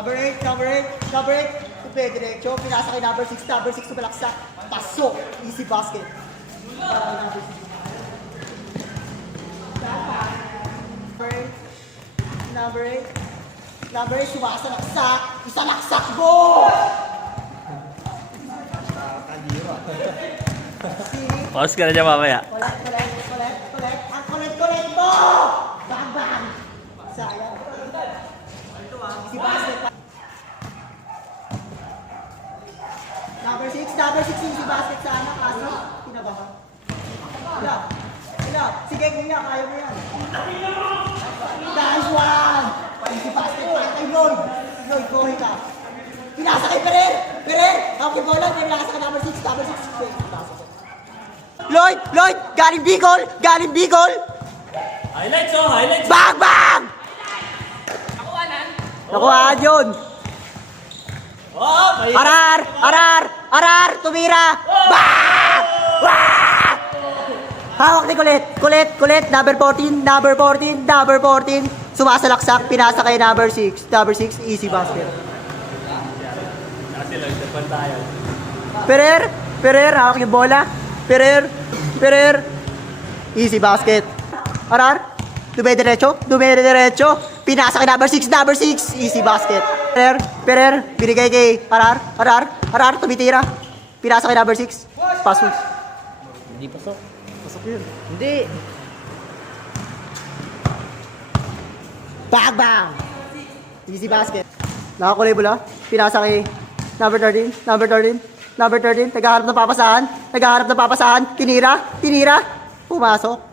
Number 8, number 8, number 8. Tupe, diretso. Pinasa kay number 6, number 6 tumalaksa. Pasok. Easy basket. Para kay number 6. Number 8. Number 8, sumasalaksak. Isalaksak mo! Pause ka na dyan mamaya. Collect. Ang collect mo! Bang! Sayang. Si basket. Number 6 yung si basket sana. Kaso, tinabahan. Ilan. Sige kuya, kaya mo yan. Nice one! Si basket, patay Lloyd. Lloyd, gohe ka. Pinasa kay Perer! Okay, bola. Pinasa ka number 6. Lloyd! Galing Bicol! Highlights oh! Highlights! Bang! Nakuhaan yun! Oh! Arar! Tumira! Bang! Wah! Hawak ni Kulit! Number 14! Sumasalaksak, pinasa kay number 6. Number 6, easy basket. Kasi lang, sapan tayo. Perer, hawak yung bola. Perer, easy basket. Arar, dume-diretso. Pinasa kay number 6, easy basket. Perer, binigay kay Arar, tumitira. Pinasa kay number 6, pass mo. Hindi pasok. Pasok yun. Hindi. Bang! Easy basket. Nakakulay bola. Pinasa kay number 13. Naghaharap ng papasahan. Tinira. Pumasok.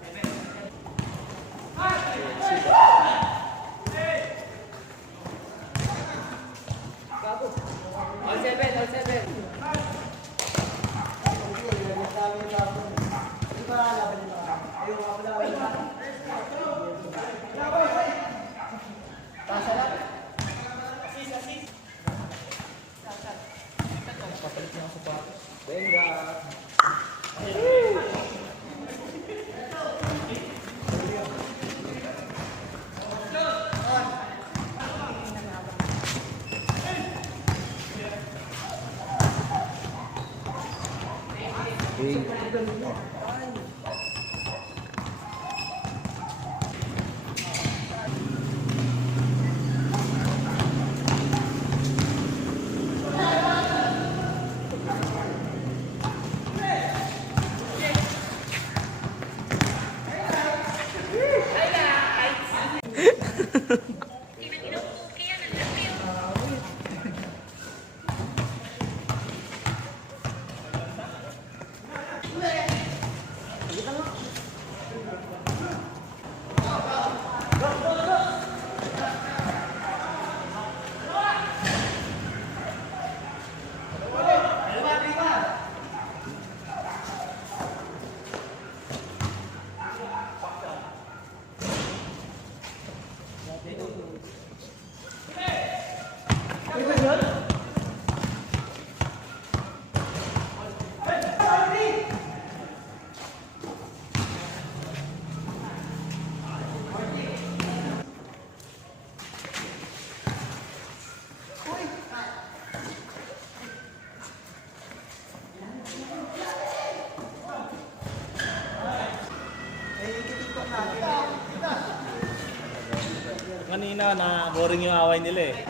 Kanina na boring yung away nila eh.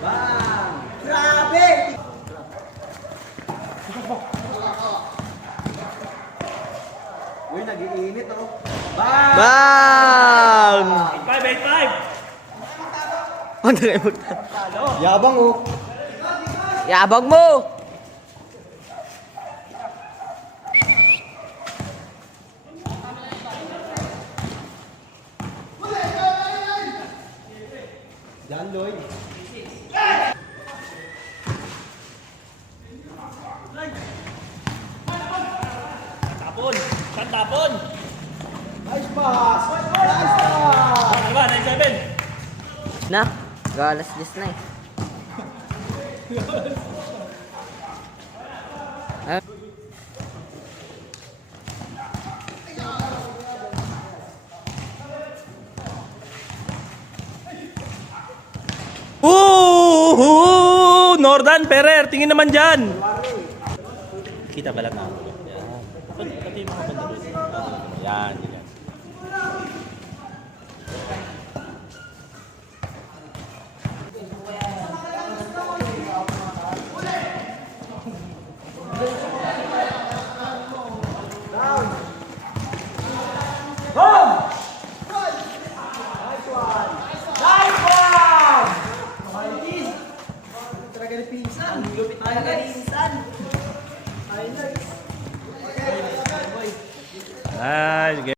Bang! Grabe! Uy, nag-iinit oh. Bang! 8-5! Yabang oh. Yabang mo! Yan, Lloyd. Tapon! Nice pass! Diba? 9-7! Na, galas dis na eh. Nordan, Ferrer, tingin naman dyan. Kita ba lang ako? Yan. Pati yung mga bandalos. Yan, yan.